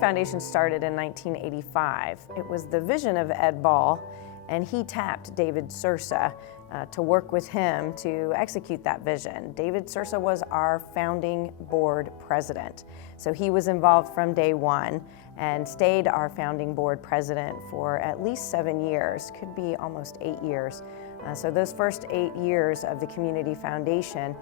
Foundation started in 1985. It was the vision of Ed Ball, and he tapped David Sursa to work with him to execute that vision. David Sursa was our founding board president. So he was involved from day one and stayed our founding board president for at least 7 years, could be almost 8 years. So those first 8 years of the Community Foundation,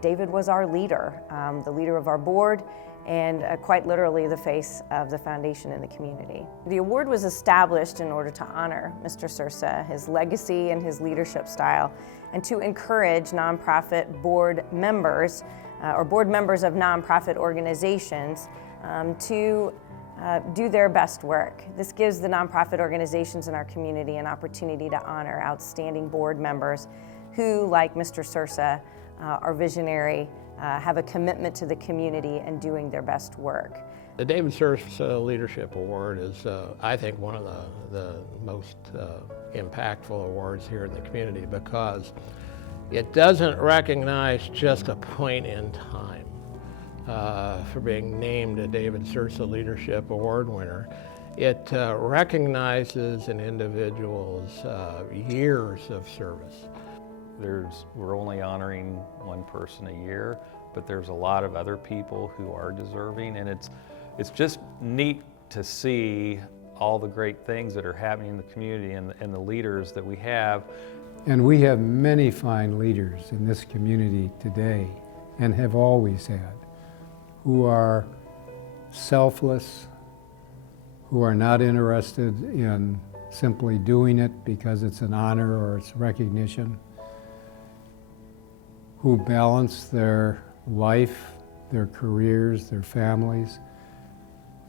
David was our leader, the leader of our board, and quite literally the face of the foundation in the community. The award was established in order to honor Mr. Sursa, his legacy and his leadership style, and to encourage nonprofit board members or board members of nonprofit organizations to do their best work. This gives the nonprofit organizations in our community an opportunity to honor outstanding board members who, like Mr. Sursa, are visionary, have a commitment to the community and doing their best work. The David Sursa Leadership Award is, I think, one of the most impactful awards here in the community because it doesn't recognize just a point in time for being named a David Sursa Leadership Award winner. It recognizes an individual's years of service. We're only honoring one person a year, but there's a lot of other people who are deserving, and it's just neat to see all the great things that are happening in the community and the leaders that we have. And we have many fine leaders in this community today, and have always had, who are selfless, who are not interested in simply doing it because it's an honor or it's recognition, who balance their life, their careers, their families.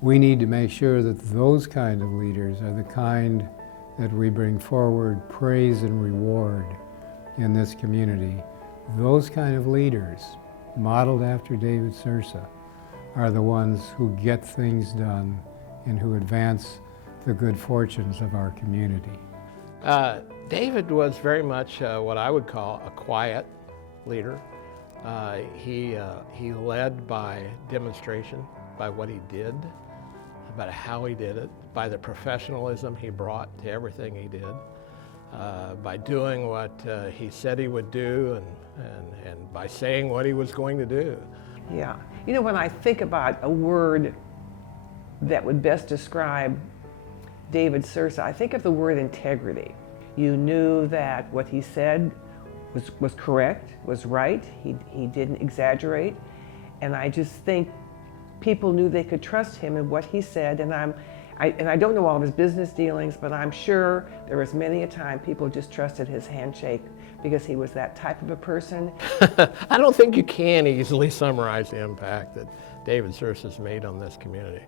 We need to make sure that those kind of leaders are the kind that we bring forward praise and reward in this community. Those kind of leaders, modeled after David Sursa, are the ones who get things done and who advance the good fortunes of our community. David was very much what I would call a quiet leader. He led by demonstration, by what he did, about how he did it, by the professionalism he brought to everything he did, by doing what he said he would do and by saying what he was going to do. Yeah, you know, when I think about a word that would best describe David Sursa, I think of the word integrity. You knew that what he said was correct, was right. He didn't exaggerate, and I just think people knew they could trust him in what he said. And I don't know all of his business dealings, but I'm sure there was many a time people just trusted his handshake because he was that type of a person. I don't think you can easily summarize the impact that David Sursa's made on this community.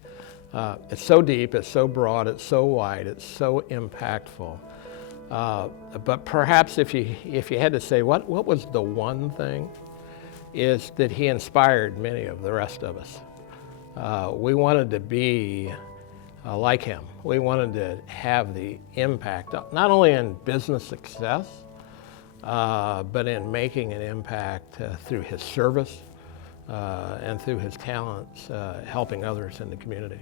It's so deep, it's so broad, it's so wide, it's so impactful. But perhaps if you had to say what was the one thing, is that he inspired many of the rest of us. We wanted to be like him. We wanted to have the impact, not only in business success, but in making an impact through his service and through his talents, helping others in the community.